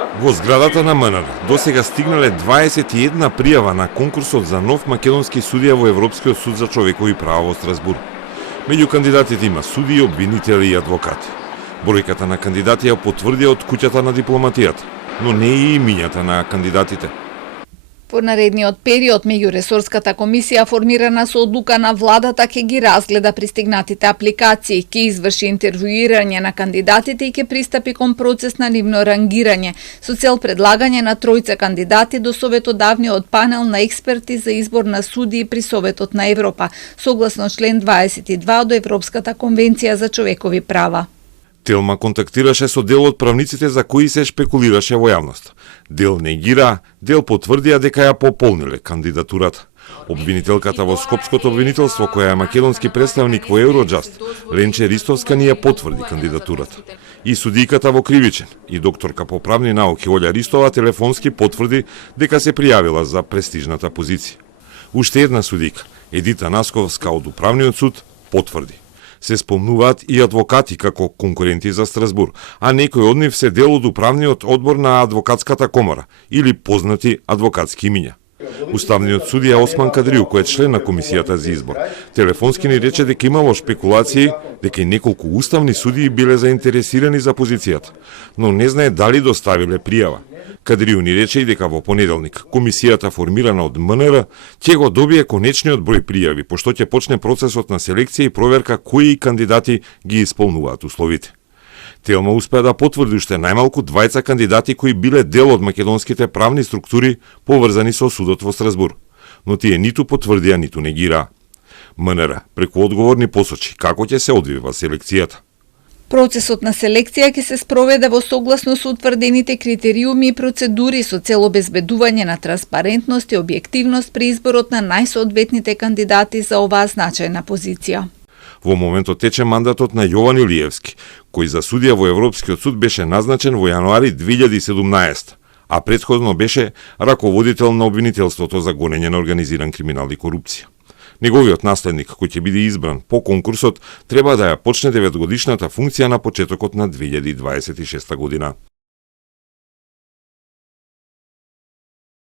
Во зградата на МНР досега стигнале 21 пријава на конкурсот за нов македонски судија во Европскиот суд за човекови права во Страсбур. Меѓу кандидатите има судии, обвинители и адвокати. Бројката на кандидати ја потврдија од куќата на дипломатијата, но не и имињата на кандидатите. Во наредниот период, меѓуресорската комисија формирана со одлука на владата ќе ги разгледа пристигнатите апликации, ќе изврши интервјуирање на кандидатите и ќе пристапи кон процес на нивно рангирање, со цел предлагање на тројца кандидати до советодавниот панел на експерти за избор на судии при Советот на Европа, согласно член 22 од Европската конвенција за човекови права. Телма контактираше со дел од правниците за кои се шпекулираше во јавност. Дел негира, дел потврдија дека ја пополниле кандидатурата. Обвинителката во Скопското обвинителство, која е македонски представник во Евроджаст, Ленче Ристовска, ни ја потврди кандидатурата. И судиката во Кривичен, и докторка по правни науки Олја Ристова телефонски потврди дека се пријавила за престижната позиција. Уште една судика, Едита Насковска од Управниот суд, потврди. Се спомнуваат и адвокати како конкуренти за Страсбур, а некои од нив се дел од управниот одбор на адвокатската комора или познати адвокатски имиња. Уставниот судија Осман Кадриу, кој е член на комисијата за избор, телефонски ни рече дека имало шпекулации, дека и неколку уставни судии биле заинтересирани за позицијата, но не знае дали доставиле пријава. Кадриу ни рече и дека во понеделник комисијата формирана од МНР ќе го добие конечниот број пријави, пошто ќе почне процесот на селекција и проверка кои кандидати ги исполнуваат условите. Телма успеа да потврди уште најмалку двајца кандидати кои биле дел од македонските правни структури поврзани со судот во Страсбур, но тие ниту потврдија, ниту негираа. МНР преку одговорни посочи како ќе се одвива селекцијата. Процесот на селекција ќе се спроведе во согласно со утврдените критериуми и процедури со цел обезбедување на транспарентност и објективност при изборот на најсоодветните кандидати за оваа значајна позиција. Во моментот тече мандатот на Јован Илиевски, кој за судија во Европскиот суд беше назначен во јануари 2017, а претходно беше раководител на обвинителството за гонење на организиран криминал и корупција. Неговиот наследник, кој ќе биде избран по конкурсот, треба да ја почне 9-годишната функција на почетокот на 2026 година.